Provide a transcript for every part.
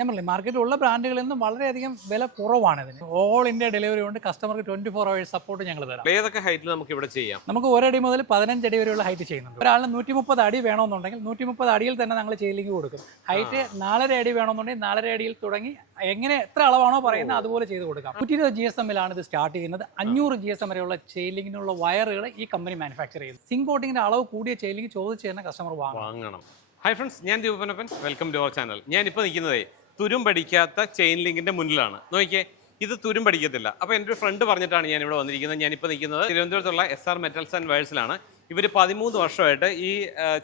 ഞാൻ പറഞ്ഞില്ലേ മാർക്കറ്റിലുള്ള ബ്രാൻഡുകളിൽ നിന്നും വളരെയധികം വില കുറവാണ് ഇതിന്. ഓൾ ഇന്ത്യ ഡെലിവറി കൊണ്ട് കസ്റ്റമർക്ക് 24 hours സപ്പോർട്ട് ഞങ്ങൾ തരാം. ഏതൊക്കെ ഹൈറ്റിൽ നമുക്ക് ഇവിടെ ചെയ്യാം? നമുക്ക് 1 അടി മുതൽ 15 അടി വരെയുള്ള ഹൈറ്റ് ചെയ്യുന്നുണ്ട്. ഒരാളിന് 130 അടി വേണമെന്നുണ്ടെങ്കിൽ 130 അടിയിൽ തന്നെ ഞങ്ങൾ ചെയിലിംഗ് കൊടുക്കും. ഹൈറ്റ് 4.5 അടി വേണമെന്നുണ്ടെങ്കിൽ 4.5 അടിയിൽ തുടങ്ങി എങ്ങനെ എത്ര അളവാണോ പറയുന്നത് അതുപോലെ ചെയ്ത് കൊടുക്കാം. 120 GSM-ലാണ് ഇത് സ്റ്റാർട്ട് ചെയ്യുന്നത്. 500 GSM വരെയുള്ള ചെയിലിങ്ങിനുള്ള വയറുകൾ ഈ കമ്പനി മാനുഫാക്ചർ ചെയ്യുന്നു. സിങ്ക് കോട്ടിങ്ങിന്റെ അളവ് കൂടിയ ചെയിലിംഗ് ചോദിച്ചു തന്നെ കസ്റ്റമർ വാങ്ങണം. ഹായ് ഫ്രണ്ട്സ്, ഞാൻ ദീപനപ്പൻ. Welcome to our channel. ഞാനിപ്പോൾ നിൽക്കുന്നതേ തുരുമ്പടിക്കാത്ത ചെയിൻ ലിങ്കിന്റെ മുന്നിലാണ്. നോക്കിയേ, ഇത് തുരുമ്പടിക്കത്തില്ല. അപ്പോൾ എൻ്റെ ഒരു ഫ്രണ്ട് പറഞ്ഞിട്ടാണ് ഞാൻ ഇവിടെ വന്നിരിക്കുന്നത്. ഞാനിപ്പോൾ നിൽക്കുന്നത് തിരുവനന്തപുരത്തുള്ള SR മെറ്റൽസ് ആൻഡ് വയേഴ്സിലാണ്. ഇവർ 13 വർഷമായിട്ട് ഈ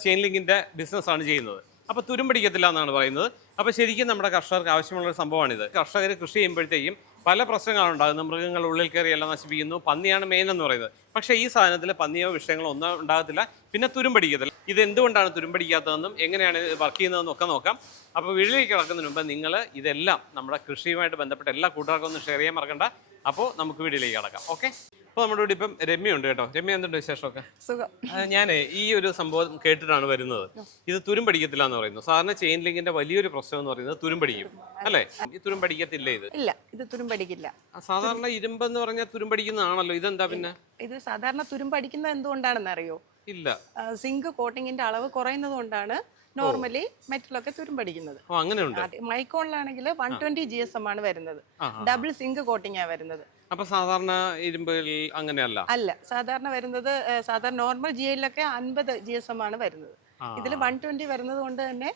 ചെയിൻ ലിങ്കിൻ്റെ ബിസിനസ്സാണ് ചെയ്യുന്നത്. അപ്പോൾ തുരുമ്പടിക്കത്തില്ല എന്നാണ് പറയുന്നത്. അപ്പോൾ ശരിക്കും നമ്മുടെ കർഷകർക്ക് ആവശ്യമുള്ളൊരു സംഭവമാണിത്. കർഷകർ കൃഷി ചെയ്യുമ്പോഴത്തേക്കും പല പ്രശ്നങ്ങളാണ് ഉണ്ടാകുന്നത്. മൃഗങ്ങൾ ഉള്ളിൽ കയറി എല്ലാം നശിപ്പിക്കുന്നു. പന്നിയാണ് മെയിൻ എന്ന് പറയുന്നത്. പക്ഷേ ഈ സാധനത്തിൽ പന്നിയോ വിഷയങ്ങളോ ഒന്നും ഉണ്ടാകത്തില്ല. പിന്നെ തുരുമ്പടിക്കത്തില്ല. ഇത് എന്തുകൊണ്ടാണ് തുരുമ്പടിക്കാത്തതെന്നും എങ്ങനെയാണ് ഇത് വർക്ക് ചെയ്യുന്നതെന്നും ഒക്കെ നോക്കാം. അപ്പോൾ വീട്ടിലേക്ക് കിടക്കുന്നതിന് മുമ്പ് നിങ്ങൾ ഇതെല്ലാം നമ്മുടെ കൃഷിയുമായിട്ട് ബന്ധപ്പെട്ട എല്ലാ കൂട്ടുകാർക്കും ഒന്ന് ഷെയർ ചെയ്യാൻ മറക്കണ്ട. അപ്പോൾ നമുക്ക് വീട്ടിലേക്ക് കിടക്കാം. ഓക്കെ. അപ്പോൾ നമ്മുടെ ഇവിടെ ഇപ്പം രമ്യ ഉണ്ട് കേട്ടോ. രമ്യ, എന്തുണ്ട് വിശേഷമൊക്കെ? സുഖം. ഞാൻ ഈ ഒരു സംഭവം കേട്ടിട്ടാണ് വരുന്നത്. ഇത് തുരുമ്പടിക്കത്തില്ല എന്ന് പറയുന്നു. സാധാരണ ചെയിൻ ലിങ്കിന്റെ വലിയൊരു പ്രശ്നം എന്ന് പറയുന്നത് തുരുമ്പടിക്കും, അല്ലേ? ഈ തുരുമ്പടിക്കത്തില്ല ഇത്? ഇല്ല, ഇത് തുരുമ്പടിക്കില്ല. സാധാരണ ഇരുമ്പ് എന്ന് പറഞ്ഞാൽ തുരുമ്പടിക്കുന്നതാണല്ലോ. ഇതെന്താ പിന്നെ? ഇത് സാധാരണ തുരുമ്പടിക്കുന്നത് എന്തുകൊണ്ടാണെന്ന് അറിയോ? ഇല്ല. സിങ്ക് കോട്ടിങ്ങിന്റെ അളവ് കുറയുന്നത് കൊണ്ടാണ് നോർമലി മെറ്റലൊക്കെ തുരുമ്പടിക്കുന്നത്. അങ്ങനെയുണ്ട്. മൈക്കോണിലാണെങ്കിൽ 120 GSM ആണ് വരുന്നത്. ഡബിൾ സിങ്ക് കോട്ടിംഗ് ആണ് വരുന്നത്. അപ്പൊ സാധാരണ ഇരുമ്പിൽ അങ്ങനെയല്ല. അല്ല, സാധാരണ വരുന്നത് സാധാരണ നോർമൽ GIലൊക്കെ 50 GSM ആണ് വരുന്നത്. ഇതിൽ 120 വരുന്നത് കൊണ്ട് തന്നെ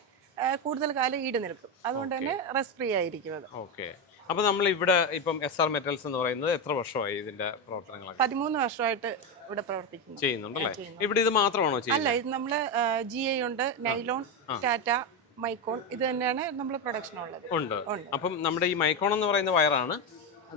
കൂടുതൽ കാലം ഈട് നിൽക്കും. അതുകൊണ്ട് തന്നെ റെസ്റ്റ് ഫ്രീ ആയിരിക്കും അത്. ഓക്കെ. അപ്പൊ നമ്മൾ ഇവിടെ ഇപ്പം SR മെറ്റൽസ് എന്ന് പറയുന്നത് എത്ര വർഷമായി ഇതിന്റെ പ്രവർത്തനങ്ങളൊക്കെ? 13 വർഷമായിട്ട് ഇവിടെ പ്രവർത്തിക്കുന്നു. ചെയ്യുന്നുണ്ടല്ലേ? ഇവിടെ ഇത് മാത്രമാണോ ചെയ്യുന്നത്? അല്ല, ഇത് നമ്മള് GI ഉണ്ട്, നൈലോൺ, ടാറ്റ, മൈക്കോൺ, ഇത് തന്നെയാണ് നമ്മൾ പ്രൊഡക്ഷൻ ഉള്ളത്. ഉണ്ട്. അപ്പം നമ്മുടെ ഈ മൈക്കോൺ എന്ന് പറയുന്ന വയറാണ്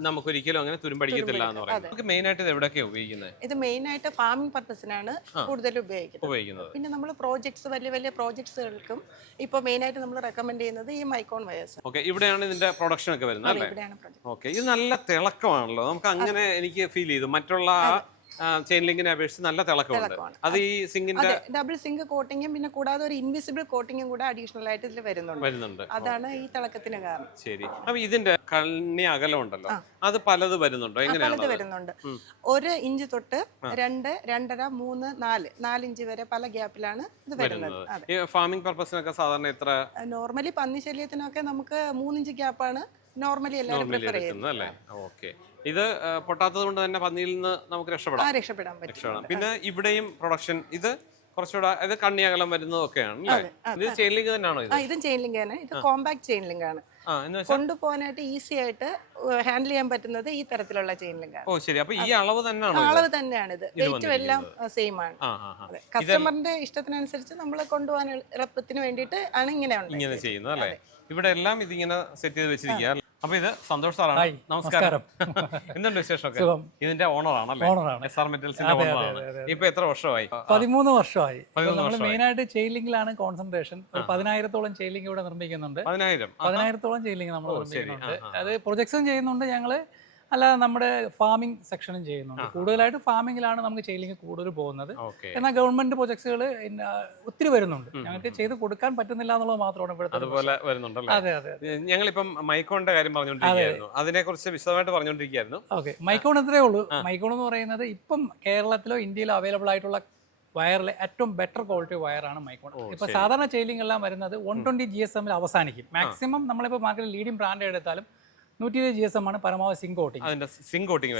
നമുക്കൊരിക്കലും അങ്ങനെ തുരുമ്പടിക്കത്തില്ല എന്ന് പറയുന്നത്. നമുക്ക് മെയിൻ ആയിട്ട് ഇത് എവിടെയൊക്കെയാണ് ഉപയോഗിക്കുന്നത്? ഇത് മെയിൻ ആയിട്ട് ഫാമിംഗ് പർപ്പസിനാണ് കൂടുതൽ ഉപയോഗിക്കുന്നത്. പിന്നെ നമ്മൾ പ്രോജക്ട്സ്, വലിയ വലിയ പ്രോജക്ട്സുകൾക്കും ഇപ്പൊ മെയിൻ ആയിട്ട് നമ്മൾ റെക്കമെൻഡ് ചെയ്യുന്നത് ഈ മൈക്കോൺ വയേഴ്സ്. ഓക്കെ. ഇവിടെയാണ് ഇതിന്റെ പ്രൊഡക്ഷൻ ഒക്കെ വരുന്നത് അല്ലേ? ഓക്കെ. ഇത് നല്ല തിളക്കമാണല്ലോ. നമുക്ക് അങ്ങനെ എനിക്ക് ഫീൽ ചെയ്തു. മറ്റുള്ള ചെയിൻ ലിങ്കിനെ അപേക്ഷിച്ച് നല്ല തിളക്കമുണ്ട്. അത് ഈ സിങ്കിന്റെ ഡബിൾ സിങ്ക് കോട്ടിങ്ങും പിന്നെ കൂടാതെ ഒരു ഇൻവിസിബിൾ കോട്ടിങ്ങും കൂടെ അഡീഷണൽ ആയിട്ട് ഇതിൽ വരുന്നുണ്ട്. അതാണ് ഈ തിളക്കത്തിന് കാരണം. ശരി. അപ്പൊ ഇതിന്റെ കണ്ണി അകലം ഉണ്ടല്ലോ, അത് പലത് വരുന്നുണ്ടോ? പലത് വരുന്നുണ്ട്. 1 ഇഞ്ച് തൊട്ട് 2, 2.5, 3, 4 ഇഞ്ച് വരെ പല ഗ്യാപ്പിലാണ് ഇത് വരുന്നത്. ഫാമിംഗ് പർപ്പസിനൊക്കെ സാധാരണ എത്ര? നോർമലി പന്നി ശല്യത്തിനൊക്കെ നമുക്ക് 3 ഇഞ്ച് ഗ്യാപ്പാണ് നോർമലി എല്ലാവരും പ്രിഫർ ചെയ്യുന്നത്. ഓക്കെ. ഇത് പൊട്ടാത്തത് കൊണ്ട് തന്നെ പന്നിയിൽ നിന്ന് നമുക്ക് രക്ഷപ്പെടാൻ പറ്റും. പിന്നെ ഇവിടെയും പ്രൊഡക്ഷൻ ഇത് കുറച്ചുകൂടെ ഇത് കണ്ണിയകലം വരുന്നതൊക്കെയാണ്. ഇത് ചെയിൻ ലിങ്ക് തന്നെയാണോ? ഇതും ചെയിൻ ലിങ്ക് ആണ്. ഇത് കോമ്പാക്ട് ചെയിൻ ലിങ്ക് ആണ്. കൊണ്ടുപോകാനായിട്ട് ഈസി ആയിട്ട് ഹാൻഡിൽ ചെയ്യാൻ പറ്റുന്നത് ഈ തരത്തിലുള്ള ചെയിൻ ലിങ്ക് ആണ്. ഓ ശരി. അപ്പൊ ഈ അളവ് തന്നെയാണ് ഇത്. വെയിറ്റും എല്ലാം സെയിം ആണ്. കസ്റ്റമറിന്റെ ഇഷ്ടത്തിനനുസരിച്ച് നമ്മൾ കൊണ്ടുപോകാൻ എളുപ്പത്തിന് വേണ്ടിയിട്ട് ആണ് ഇങ്ങനെ ചെയ്യുന്നത് അല്ലേ? ഇവിടെ എല്ലാം ഇതിങ്ങനെ സെറ്റ് ചെയ്ത് വെച്ചിരിക്കുക. അപ്പൊ ഇത് സന്തോഷ് സാറാണ്. നമസ്കാരം. എന്തുണ്ട് വിശേഷമൊക്കെ? ഇതിന്റെ ഓണറാണല്ലേ? SR മെറ്റൽസിന്റെ ഓണറാണ്. ഇപ്പൊ എത്ര വർഷമായി? 13 വർഷമായി. നമ്മൾ മെയിൻ ആയിട്ട് ചെയിലിംഗിലാണ് കോൺസെൻട്രേഷൻ. 10,000-ഓളം ചെയിലിംഗ് ഇവിടെ നിർമ്മിക്കുന്നുണ്ട്. 10,000-ഓളം ചെയിലിംഗ് നമ്മൾ നിർമ്മിക്കുന്നുണ്ട്. അത് പ്രൊജക്ട്സും ചെയ്യുന്നുണ്ട് ഞങ്ങള്, അല്ലാതെ നമ്മുടെ ഫാമിംഗ് സെക്ഷനും ചെയ്യുന്നുണ്ട്. കൂടുതലായിട്ട് ഫാമിങ്ങിലാണ് നമുക്ക് ചെയിലിംഗ് കൂടുതൽ പോകുന്നത്. എന്നാൽ ഗവൺമെന്റ് പ്രൊജക്ട്സുകൾ ഒത്തിരി വരുന്നുണ്ട്. ഞങ്ങൾക്ക് ചെയ്ത് കൊടുക്കാൻ പറ്റുന്നില്ല എന്നുള്ളത് മാത്രമാണ് ഇവിടുത്തെ. അതുപോലെ വരുന്നുണ്ടല്ലേ? അതെ അതെ. ഞങ്ങളിപ്പം മൈക്കോണിന്റെ കാര്യം പറഞ്ഞുകൊണ്ടിരിക്കുകയായിരുന്നു. അതിനെ കുറിച്ച് വിശദമായിട്ട് പറഞ്ഞുകൊണ്ടിരിക്കുകയായിരുന്നു. ഓക്കെ. മൈക്കോൺ ഇത്രേ ഉള്ളൂ. മൈക്കോൺ എന്ന് പറയുന്നത് ഇപ്പം കേരളത്തിലോ ഇന്ത്യയിലോ അവൈലബിൾ ആയിട്ടുള്ള വയറിലെ ഏറ്റവും ബെറ്റർ ക്വാളിറ്റി വയറാണ് മൈക്കോൺ. ഇപ്പൊ സാധാരണ ചെയിലിംഗ് എല്ലാം വരുന്നത് 120 GSM അവസാനിക്കും. മാക്സിമം നമ്മളിപ്പോൾ മാർക്കറ്റിൽ ലീഡിംഗ് ബ്രാൻഡ് എടുത്താലും 120 GSM ആണ് പരമാവധി സിങ്ക് കോട്ടിംഗ്.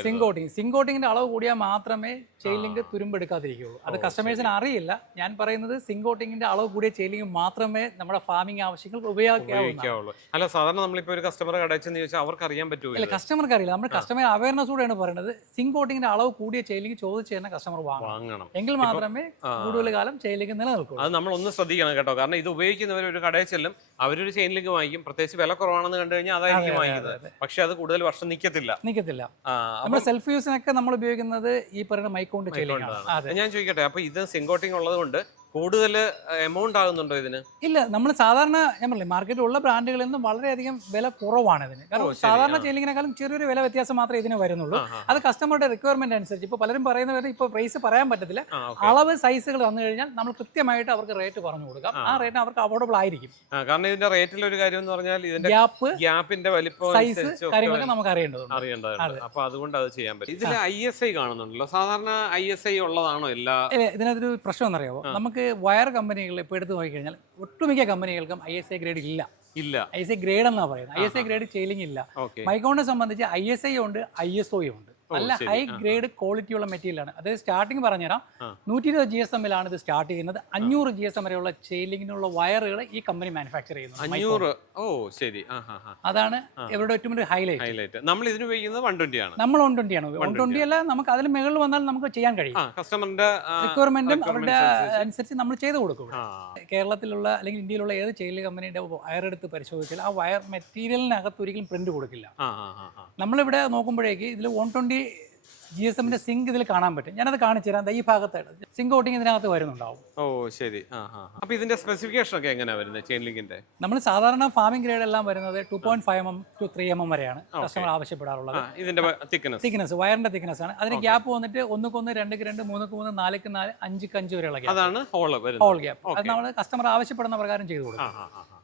സിങ്ക് കോട്ടിങ്ങിന്റെ അളവ് കൂടിയാൽ മാത്രമേ ചെയിൻ ലിങ്ക് തുരുമ്പെടുക്കാതിരിക്കുകയുള്ളൂ. അത് കസ്റ്റമേഴ്സിന് അറിയില്ല. ഞാൻ പറയുന്നത് സിങ്ക് കോട്ടിങ്ങിന്റെ അളവ് കൂടിയ ചെയിൻ ലിങ്ക് മാത്രമേ നമ്മുടെ ഫാമിംഗ് ആവശ്യങ്ങൾക്ക് ഉപയോഗിക്കാവുള്ളൂ. അല്ല, സാധാരണ നമ്മളിപ്പോൾ ഒരു കസ്റ്റമർ കടച്ചെന്ന് ചോദിച്ചാൽ അവർക്ക് അറിയാൻ പറ്റുമോ? കസ്റ്റമർക്ക് അറിയില്ല. നമ്മൾ കസ്റ്റമർ അവയർനെസ് കൂടെയാണ് പറയുന്നത്. സിങ്ക് കോട്ടിങ്ങിന്റെ അളവ് കൂടിയ ചെയിൻ ലിങ്ക് ചോദിച്ചു തന്നെ കസ്റ്റമർ വാങ്ങണം. എങ്കിൽ മാത്രമേ കൂടുതൽ കാലം ചെയിൻ ലിങ്ക് നിലനിൽക്കൂ. അത് നമ്മൾ ഒന്ന് ശ്രദ്ധിക്കണം കേട്ടോ. കാരണം ഇത് ഉപയോഗിക്കുന്നവർ ഒരു കടയിൽ ചെല്ലും, അവരൊരു ചെയിൻ ലിങ്ക് വാങ്ങിക്കും. പ്രത്യേകിച്ച് വില കുറവാണെന്ന് കണ്ടു കഴിഞ്ഞാൽ അതായിരിക്കും വാങ്ങിക്കുന്നത്. പക്ഷെ അത് കൂടുതൽ വർഷം നിക്കത്തില്ല. നമ്മുടെ സെൽഫ് യൂസിനൊക്കെ നമ്മൾ ഉപയോഗിക്കുന്നത് ഈ പറയുന്ന മൈക്കോണിന്റെ ചെയിൻ ലിങ്ക് ആണ്. ഞാൻ ചോദിക്കട്ടെ, അപ്പൊ ഇത് സിങ്ക് കോട്ടിംഗ് ഉള്ളത് കൊണ്ട് കൂടുതൽ എമൗണ്ട് ആകുന്നുണ്ടോ ഇതിന്? ഇല്ല, നമ്മൾ സാധാരണ ഞാൻ പറഞ്ഞില്ലേ മാർക്കറ്റിലുള്ള ബ്രാൻഡുകളിൽ നിന്നും വളരെയധികം വില കുറവാണ് ഇതിന്. കാരണം ശരി, സാധാരണ ചെയിലിങ്ങിനേക്കാളും ചെറിയൊരു വില വ്യത്യാസം മാത്രമേ ഇതിന് വരുന്നുള്ളൂ. അത് കസ്റ്റമറുടെ റിക്വയർമെന്റ് അനുസരിച്ച്. ഇപ്പോൾ പലരും പറയുന്നത് ഇപ്പോൾ പ്രൈസ് പറയാൻ പറ്റത്തില്ല. അളവ് സൈസുകൾ തന്നു കഴിഞ്ഞാൽ നമ്മൾ കൃത്യമായിട്ട് അവർക്ക് റേറ്റ് പറഞ്ഞു കൊടുക്കാം. ആ റേറ്റിന് അവർക്ക് അഫോർഡബിൾ ആയിരിക്കും. കാരണം ഇതിന്റെ റേറ്റിൽ ഒരു കാര്യം എന്ന് പറഞ്ഞാൽ ഇതിന്റെ ഗ്യാപ്പിന്റെ വലിപ്പം സൈസ് കാര്യങ്ങളൊക്കെ നമുക്ക് അറിയേണ്ടതുണ്ട്. അറിയേണ്ടതുണ്ട്. അപ്പൊ അതുകൊണ്ട് അത് ചെയ്യാൻ പറ്റും. ഇതിൽ ISI കാണുന്നുണ്ടല്ലോ. സാധാരണ ISI ഉള്ളതാണോ എല്ലാ? ഇതിനകത്തൊരു പ്രശ്നം എന്നറിയാമോ? നമുക്ക് വയർ കമ്പനികളിൽ ഇപ്പോൾ എടുത്ത് നോക്കിക്കഴിഞ്ഞാൽ ഒട്ടുമിക്ക കമ്പനികൾക്കും ISI ഗ്രേഡ് ഇല്ല. ISI ഗ്രേഡ് എന്നാണ് പറയുന്നത്. ISI ഗ്രേഡ് ചെയിലിംഗ് ഇല്ല. മൈക്കോണിനെ സംബന്ധിച്ച് ISI ഉണ്ട്, ISO ഉണ്ട്. നല്ല ഹൈ ഗ്രേഡ് ക്വാളിറ്റി ഉള്ള മെറ്റീരിയൽ ആണ്. അതായത് സ്റ്റാർട്ടിങ് പറഞ്ഞുതരാം. 120 GSM ഇത് സ്റ്റാർട്ട് ചെയ്യുന്നത്. 500 GSM വരെയുള്ള ചെയിലിങ്ങിനുള്ള വയറുകൾ ഈ കമ്പനി മാനുഫാക്ചർ ചെയ്യുന്നു. 500. ഓ ശരി. അതാണ് ഇവരുടെ ഏറ്റവും വലിയ ഹൈലൈറ്റ്. നമ്മൾ ഇതിന് ഉപയോഗിക്കുന്നത് 120 ആണ്. നമ്മൾ 120 ആണ്. 120 അല്ല, നമുക്ക് അതിന് മുകളിൽ വന്നാൽ നമുക്ക് ചെയ്യാൻ കഴിയും. കസ്റ്റമറിന്റെ റിക്വയർമെന്റും അവരുടെ അനുസരിച്ച് നമ്മൾ ചെയ്തു കൊടുക്കും. കേരളത്തിലുള്ള അല്ലെങ്കിൽ ഇന്ത്യയിലുള്ള ഏത് ചെയിലിംഗ് കമ്പനിയുടെ വയർ എടുത്ത് പരിശോധിച്ചാൽ ആ വയർ മെറ്റീരിയലിനകത്ത് ഒരിക്കലും പ്രിന്റ് കൊടുക്കില്ല. നമ്മളിവിടെ നോക്കുമ്പോഴേക്ക് ഇതിൽ 120 GSMന്റെ സിങ്ക് ഇതിൽ കാണാൻ പറ്റും. ഞാനത് കാണിച്ചു തരാം. ഈ ഭാഗത്തായിട്ട് സിങ്ക് കോട്ടിങ് ഇതിനകത്ത് വരുന്നുണ്ടാവും. ഓ ശരി. അപ്പൊ ഇതിന്റെ സ്പെസിഫിക്കേഷൻ ഒക്കെ എങ്ങനെയാ വരുന്നത് ചെയിൻ ലിങ്കിന്റെ? നമ്മൾ സാധാരണ ഫാമിംഗ് ഗ്രേഡ് എല്ലാം വരുന്നത് 2.5 mm to 3 mm വരെയാണ് കസ്റ്റമർ ആവശ്യപ്പെടാറുള്ളത്. ഇതിന്റെ തിക്നെസ് വയറിന്റെ തിക്നെസ് ആണ്. അതിന് ഗ്യാപ്പ് വന്നിട്ട് 1:1, 2:2, 3:3, 4:4, 5:5 വരെയുള്ള ഗ്യാപ്പ്. അതാണ് ഹോൾ ഗ്യാപ്പ്. അത് നമ്മൾ കസ്റ്റമർ ആവശ്യപ്പെടുന്ന പ്രകാരം ചെയ്തു കൊടുക്കും.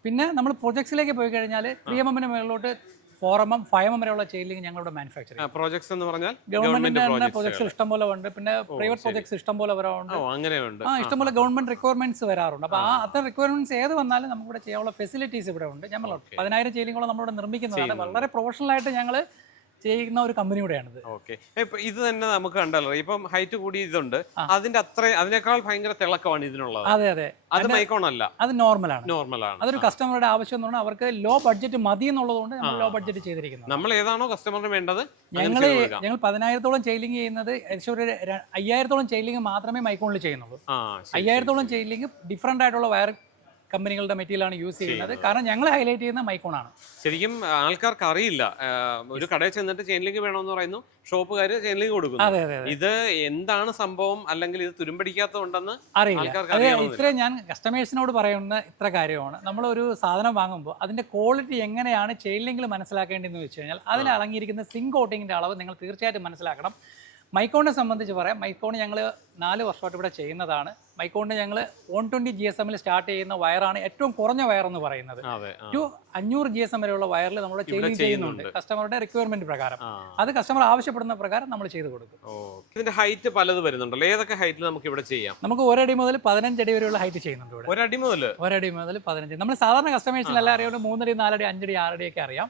പിന്നെ നമ്മൾ പ്രൊജക്ട്സിലേക്ക് പോയി കഴിഞ്ഞാൽ 3 mm മുകളിലോട്ട് 4 mm, 5 mm വരെയുള്ള ചെയിലിംഗ് ഞങ്ങളുടെ മാനുഫാക്ചർ ചെയ്യും. പ്രോജക്ട്സ് എന്ന് പറഞ്ഞാൽ ഗവൺമെന്റിന്റെ പ്രൊജക്ട്സ് ഇഷ്ടംപോലെ ഉണ്ട്. പിന്നെ പ്രൈവറ്റ് പ്രൊജക്ട്സ് ഇഷ്ടംപോലെ വരാറുണ്ട്. ഇഷ്ടംപോലെ ഗവൺമെന്റ് റിക്വയർമെന്റ്സ് വരാറുണ്ട്. അപ്പോൾ അത്തരം റിക്വയർമെന്റ്സ് ഏത് വന്നാലും നമുക്കിവിടെ ചെയ്യാനുള്ള ഫെസിലിറ്റീസ് ഇവിടെ ഉണ്ട്. ഞങ്ങൾ 10,000 ചെയിലിങ്ങോളം നമ്മളിവിടെ നിർമ്മിക്കുന്നതാണ്. വളരെ പ്രൊഫഷണൽ ആയിട്ട് ഞങ്ങൾ ചെയ്യുന്ന ഒരു കമ്പനിയുടെയാണിത്. ഓക്കെ. ഇത് തന്നെ നമുക്ക് കണ്ടല്ലോ. ഇപ്പം ഹൈറ്റ് കൂടി ഇതുണ്ട്, അതിന്റെ അതിനേക്കാൾ ഭയങ്കര തിളക്കമാണ് ഇതിനുള്ളത്. അതെ അതെ. അത് മൈക്കോൺ അല്ല, അത് നോർമലാണ്. അതൊരു കസ്റ്റമറുടെ ആവശ്യം എന്ന് പറഞ്ഞാൽ അവർക്ക് ലോ ബഡ്ജറ്റ് മതി എന്നുള്ളതുകൊണ്ട് നമ്മൾ ലോ ബഡ്ജറ്റ് ചെയ്തിരിക്കുന്നത്. നമ്മൾ ഏതാണോ കസ്റ്റമറിന് വേണ്ടത്. ഞങ്ങൾ 10,000-ഓളം ചെയിലിംഗ് ചെയ്യുന്നത് ഏകദേശം ഒരു 5,000-ഓളം ചെയിലിംഗ് മാത്രമേ മൈക്കോണിൽ ചെയ്യുന്നുള്ളൂ. 5,000-ഓളം ചെയിലിംഗ് ഡിഫറെന്റ് ആയിട്ടുള്ള വയർ കമ്പനികളുടെ മെറ്റീരിയലാണ് യൂസ് ചെയ്യുന്നത്. കാരണം ഞങ്ങൾ ഹൈലൈറ്റ് ചെയ്യുന്ന മൈക്കോണാണ്. ശരിക്കും ആൾക്കാർക്ക് അറിയില്ല. ഒരു കടയിൽ ചെന്നിട്ട് ചെയിൻ ലിങ്ക് വേണമെന്ന് പറയുന്നു, ഷോപ്പുകാർ ചെയിൻ ലിങ്ക് കൊടുക്കുന്നു. ഇത് എന്താണ് സംഭവം, അല്ലെങ്കിൽ ഇത് തുരുമ്പടിക്കാത്തതുണ്ടെന്ന് അറിയില്ല. ഇത്ര ഞാൻ കസ്റ്റമേഴ്സിനോട് പറയുന്ന ഇത്ര കാര്യമാണ്. നമ്മളൊരു സാധനം വാങ്ങുമ്പോൾ അതിന്റെ ക്വാളിറ്റി എങ്ങനെയാണ് ചെയിൻ ലിങ്കിൽ മനസ്സിലാക്കേണ്ടതെന്ന് വെച്ച് കഴിഞ്ഞാൽ അതിൽ അടങ്ങിയിരിക്കുന്ന സിങ്ക് കോട്ടിങ്ങിന്റെ അളവ് നിങ്ങൾ തീർച്ചയായിട്ടും മനസ്സിലാക്കണം. മൈക്കോണിനെ സംബന്ധിച്ച് പറയാം. മൈക്കോൺ ഞങ്ങൾ 4 വർഷമായിട്ട് ഇവിടെ ചെയ്യുന്നതാണ്. മൈക്കോണിന് ഞങ്ങൾ 120 GSM സ്റ്റാർട്ട് ചെയ്യുന്ന വയറാണ് ഏറ്റവും കുറഞ്ഞ വയർ എന്ന് പറയുന്നത്. 500 GSM വരെയുള്ള വയറിൽ നമ്മൾ ചെയിലിംഗ് ചെയ്യുന്നുണ്ട് കസ്റ്റമറുടെ റിക്വയർമെന്റ് പ്രകാരം. അത് കസ്റ്റമർ ആവശ്യപ്പെടുന്ന പ്രകാരം നമ്മൾ ചെയ്തു കൊടുക്കും. ഇതിന്റെ ഹൈറ്റ് പലത് വരുന്നുണ്ടല്ലോ. ഏതൊക്കെ ഹൈറ്റിൽ നമുക്ക് ഇവിടെ ചെയ്യാം? നമുക്ക് 1 അടി മുതൽ 15 അടി വരെയുള്ള ഹൈറ്റ് ചെയ്യുന്നുണ്ട് ഇവിടെ. 1 അടി മുതൽ 15. നമ്മൾ സാധാരണ കസ്റ്റമേഴ്സിനെല്ലാം അറിയാവുന്ന 3 അടി, 4 അടി, 5 അടി, 6 അടിയൊക്കെ അറിയാം.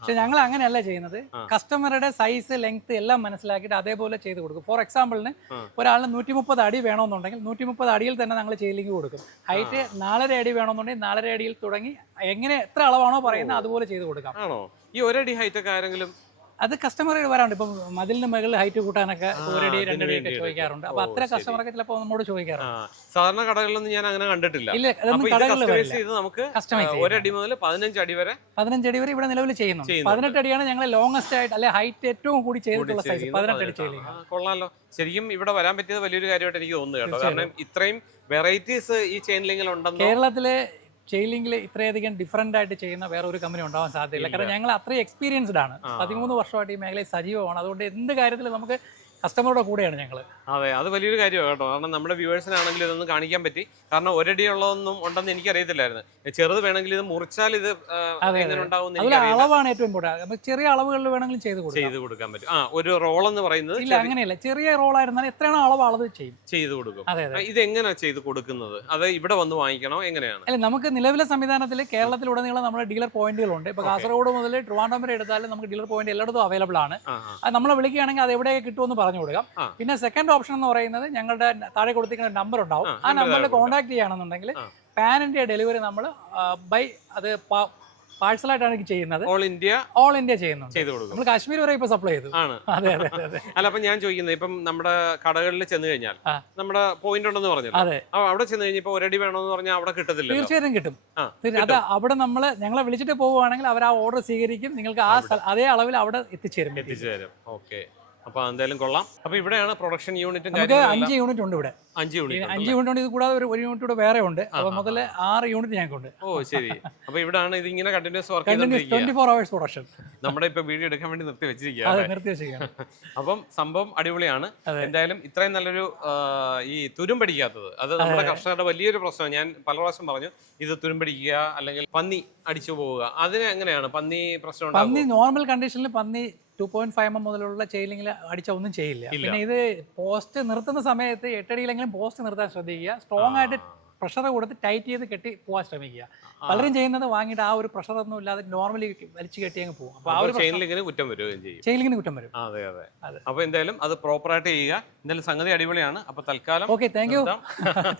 പക്ഷെ ഞങ്ങൾ അങ്ങനെയല്ല ചെയ്യുന്നത്. കസ്റ്റമറുടെ സൈസ്, ലെങ്ത് എല്ലാം മനസ്സിലാക്കിയിട്ട് അതേപോലെ ചെയ്ത് കൊടുക്കും. ഫോർ എക്സാമ്പിളിന് ഒരാളിന് 130 അടി വേണമെന്നുണ്ടെങ്കിൽ 130 അടിയിൽ തന്നെ ഞങ്ങൾ ചെയിലിംഗ് കൊടുക്കും. ഹൈറ്റ് 4.5 അടി വേണമെന്നുണ്ടെങ്കിൽ 4.5 അടിയിൽ തുടങ്ങി എങ്ങനെ എത്ര അളവാണോ പറയുന്നത് അതുപോലെ ചെയ്ത് കൊടുക്കാം. ഈ 1 അടി ഹൈറ്റ് ഒക്കെ ആരെങ്കിലും അത് കസ്റ്റമർ വരാറുണ്ട്. ഇപ്പം മതിലിന് മുകളിൽ ഹൈറ്റ് കൂട്ടാനൊക്കെ 1 അടി 2 അടി ഒക്കെ ചോദിക്കാറുണ്ട്. അപ്പൊ അത്ര കസ്റ്റമറൊക്കെ ചിലപ്പോൾ നമ്മോട് ചോദിക്കാറുണ്ട്. സാധാരണ കടകളിലൊന്നും ഞാൻ അങ്ങനെ കണ്ടിട്ടില്ല. ഇല്ല, നമുക്ക് 1 അടി മുതൽ 15 അടി വരെ ഇവിടെ നിലവിൽ ചെയ്യുന്നുണ്ട്. 18 അടിയാണ് ഞങ്ങൾ ലോങ്സ്റ്റ് ആയിട്ട് അല്ലെ ഹൈറ്റ് ഏറ്റവും കൂടി ചെയ്തിട്ടുള്ള സൈസ്. 18 അടി ചെയ്യുന്നത് കൊള്ളാലോ. ശരിക്കും ഇവിടെ വരാൻ പറ്റിയത് വലിയൊരു കാര്യമായിട്ട് എനിക്ക് തോന്നുന്നു കേട്ടോ. കാരണം ഇത്രയും വെറൈറ്റീസ് ഈ ചെയിൻ ലിങ്കിൽ ഉണ്ടെന്ന്. കേരളത്തിലെ ചെയിലിംഗിൽ ഇത്രയധികം ഡിഫറെന്റ് ആയിട്ട് ചെയ്യുന്ന വേറെ ഒരു കമ്പനി ഉണ്ടാവാൻ സാധ്യതയില്ല. കാരണം ഞങ്ങൾ അത്രയും എക്സ്പീരിയൻസ്ഡ് ആണ്. 13 വർഷമായിട്ട് ഈ മേഖലയിൽ സജീവമാണ്. അതുകൊണ്ട് എന്ത് കാര്യത്തിൽ നമുക്ക് കസ്റ്റമറുടെ കൂടെയാണ് ഞങ്ങൾ. അതെ, അത് വലിയൊരു കാര്യമാണ് കേട്ടോ. കാരണം നമ്മുടെ വ്യൂവേഴ്സിനാണെങ്കിൽ ഇതൊന്നും കാണിക്കാൻ പറ്റി. കാരണം 1 അടി ഉള്ളതൊന്നും ഉണ്ടെന്ന് എനിക്ക് അറിയത്തില്ലായിരുന്നു. ചെറുത് വേണമെങ്കിൽ ഇത് മുറിച്ചാൽ ഇത് അളവാണ് ഏറ്റവും ഇമ്പോർട്ടൻറ്റ്. നമുക്ക് ചെറിയ അളവുകളിൽ വേണമെങ്കിലും ചെയ്ത് കൊടുക്കാൻ പറ്റും. ഒരു റോൾ എന്ന് പറയുന്നത് ഇല്ല, അങ്ങനെയല്ല. ചെറിയ റോൾ ആയിരുന്നാലും എത്രയാണോ അളവ് അളവ് ചെയ്ത് കൊടുക്കും. ഇത് എങ്ങനെയാണ് ചെയ്ത് കൊടുക്കുന്നത്? അത് ഇവിടെ വന്ന് വാങ്ങിക്കണോ, എങ്ങനെയാണ്? അല്ല, നമുക്ക് നിലവിലെ സംവിധാനത്തിൽ കേരളത്തിലുടനീളം നമ്മുടെ ഡീലർ പോയിന്റുകളുണ്ട്. ഇപ്പൊ കാസർഗോഡ് മുതൽ ട്രിവാൻഡ്രം വരെ എടുത്താലും നമുക്ക് ഡീലർ പോയിന്റ് എല്ലായിടത്തും അവൈലബിൾ ആണ്. അത് നമ്മളെ വിളിക്കുകയാണെങ്കിൽ അത് എവിടെയൊക്കെ കിട്ടുമെന്ന് പറഞ്ഞു കൊടുക്കാം. പിന്നെ സെക്കൻഡ് ഓപ്ഷൻ എന്ന് പറയുന്നത് ഞങ്ങളുടെ താഴെ കൊടുത്തിരിക്കുന്ന നമ്പർ ഉണ്ടാവും. ആ നമ്പറിൽ കോൺടാക്ട് ചെയ്യുകയാണെന്നുണ്ടെങ്കിൽ പാൻ ഇന്ത്യ ഡെലിവറി നമ്മൾ അത് പാഴ്സലായിട്ടാണ് ചെയ്യുന്നത്. ഓൾ ഇന്ത്യ ചെയ്യുന്നുണ്ട്. നമ്മൾ കാശ്മീർ വരെ ഇപ്പൊ സപ്ലൈ ചെയ്തു. അതെ അതെ അതെ. അല്ല, അപ്പൊ ഞാൻ ചോദിക്കുന്നത്, ഇപ്പം നമ്മുടെ കടകളിൽ ചെന്ന് കഴിഞ്ഞാൽ നമ്മുടെ പോയിന്റ് ഉണ്ടെന്ന് പറഞ്ഞു, അവിടെ ചെന്ന് കഴിഞ്ഞാൽ ഇപ്പൊ 1 അടി വേണമെന്ന് പറഞ്ഞാൽ അവിടെ കിട്ടത്തില്ല? തീർച്ചയായിട്ടും കിട്ടും. അത് അവിടെ ഞങ്ങളെ വിളിച്ചിട്ട് പോവുകയാണെങ്കിൽ അവർ ആ ഓർഡർ സ്വീകരിക്കും. നിങ്ങൾക്ക് ആ അതേ അളവിൽ അവിടെ എത്തിച്ചേരും. ഓക്കെ. അപ്പോൾ എന്തായാലും കൊള്ളാം. അപ്പോൾ ഇവിടെയാണ് പ്രൊഡക്ഷൻ യൂണിറ്റും നമുക്ക് കാര്യങ്ങളും 5 യൂണിറ്റ് ഉണ്ട് ഇവിടെ. 5 യൂണിറ്റ് 5 യൂണിറ്റ് ഉണ്ട്. ഇത് കൂടാതെ ഒരു യൂണിറ്റ് കൂടെ വേറെ ഉണ്ട്. അപ്പോൾ മുതൽ 6 യൂണിറ്റ് ഞങ്ങൾക്കുണ്ട്. ഓ ശരി. അപ്പോൾ ഇവിടെയാണ് ഇതിങ്ങനെ കണ്ടിന്യൂസ് വർക്ക് കണ്ടിന്യൂസ് ചെയ്തുകൊണ്ടിരിക്കുക. 24 hours പ്രൊഡക്ഷൻ. നമ്മുടെ ഇപ്പോൾ വീഡിയോ എടുക്കാൻ വേണ്ടി നിർത്തി അതെ, വെച്ചിരിക്കുകയാണ്. നിർത്തി വെച്ചിരിക്കുകയാണ്. അപ്പം സംഭവം അടിപൊളിയാണ്. എന്തായാലും ഇത്രയും നല്ലൊരു ഈ തുരുമ്പടിക്കാത്തത് അത് നമ്മുടെ കർഷകരുടെ വലിയൊരു പ്രശ്നമാണ്. ഞാൻ പല പ്രാവശ്യം പറഞ്ഞു ഇത് തുരുമ്പടിക്കുക അല്ലെങ്കിൽ പന്നി അടിച്ചു പോവുക. അതിന് എങ്ങനെയാണ് പന്നി പ്രശ്നം ഉണ്ടാകും? പന്നി നോർമൽ കണ്ടീഷനിൽ പന്നി 2.5 mm മുതലുള്ള ചെയിലിംഗിൽ അടിച്ചാൽ ഒന്നും ചെയ്യില്ല. പിന്നെ ഇത് പോസ്റ്റ് നിർത്തുന്ന സമയത്ത് 8 അടിയിലെങ്കിലും പോസ്റ്റ് നിർത്താൻ ശ്രദ്ധിക്കുക. സ്ട്രോങ് ആയിട്ട് പ്രഷർ കൊടുത്ത് ടൈറ്റ് ചെയ്ത് കെട്ടി പോകാൻ ശ്രമിക്കുക. പലരും ചെയ്യുന്നത് വാങ്ങിയിട്ട് ആ ഒരു പ്രഷർ ഒന്നും ഇല്ലാതെ നോർമലി വലിച്ചു കെട്ടി അങ്ങ് പോകും. അപ്പോൾ ആ ഒരു ചെയിനിലിങ്ങനെ കുറ്റം വരികയും ചെയ്യും. ചെയിലിംഗിന് കുറ്റം വരും. അതെ അതെ. അപ്പോൾ എന്തായാലും അത് പ്രോപ്പറായിട്ട് ചെയ്യുക. എന്തായാലും സംഗതി അടിപൊളിയാണ്. അപ്പോൾ തൽക്കാലം okay, thank you.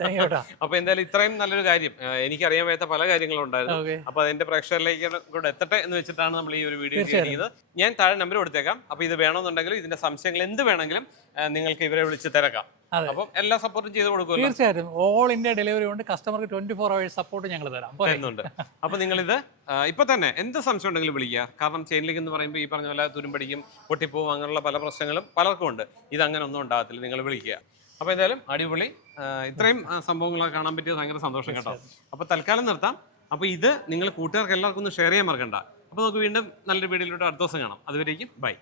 Thank you കേട്ടോ. അപ്പോൾ എന്തായാലും ഇത്രയും നല്ലൊരു കാര്യം എനിക്കറിയാൻ വയ്യാത്ത പല കാര്യങ്ങളും ഉണ്ടായിരുന്നു. അപ്പോൾ അതിന്റെ പ്രേക്ഷകരിലേക്ക് കൂടെ എത്തട്ടെ എന്ന് വെച്ചിട്ടാണ് നമ്മൾ ഈ ഒരു വീഡിയോ ചെയ്യുന്നത്. ഞാൻ താഴെ നമ്പർ കൊടുത്തേക്കാം. അപ്പോൾ ഇത് വേണമെന്നുണ്ടെങ്കിലും ഇതിന്റെ സംശയങ്ങൾ എന്ത് വേണമെങ്കിലും നിങ്ങൾക്ക് ഇവരെ വിളിച്ച് തിരക്കാം. അപ്പം എല്ലാ സപ്പോർട്ടും ചെയ്ത് കൊടുക്കുമല്ലോ. തീർച്ചയായിട്ടും ഓൾ ഇന്ത്യ ഡെലിവറി ഉണ്ട്. കസ്റ്റമർക്ക് 24 hours സപ്പോർട്ട് ഞങ്ങൾ തരാം. തരുന്നുണ്ട്. അപ്പൊ നിങ്ങളിത് ഇപ്പൊ തന്നെ എന്ത് സംശയം ഉണ്ടെങ്കിലും വിളിക്കുക. കാരണം ചെയിൻ ലിങ്ക് എന്ന് പറയുമ്പോൾ ഈ പറഞ്ഞ പോലെ തുരുമ്പടിക്കും പൊട്ടിപ്പോവും അങ്ങനെയുള്ള പല പ്രശ്നങ്ങളും പലർക്കും ഉണ്ട്. ഇത് അങ്ങനെ ഒന്നും ഉണ്ടാകത്തില്ല. നിങ്ങൾ വിളിക്കുക. അപ്പോൾ എന്തായാലും അടിപൊളി. ഇത്രയും സംഭവങ്ങളൊക്കെ കാണാൻ പറ്റിയത് ഭയങ്കര സന്തോഷം കേട്ടോ. അപ്പോൾ തൽക്കാലം നിർത്താം. അപ്പോൾ ഇത് നിങ്ങൾ കൂട്ടുകാർക്ക് എല്ലാവർക്കും ഒന്ന് ഷെയർ ചെയ്യാൻ മറക്കണ്ട. അപ്പോൾ നമുക്ക് വീണ്ടും നല്ലൊരു വീഡിയോയിലൂടെ അടുത്ത ദിവസം കാണാം. അതുവരേക്കും ബൈ.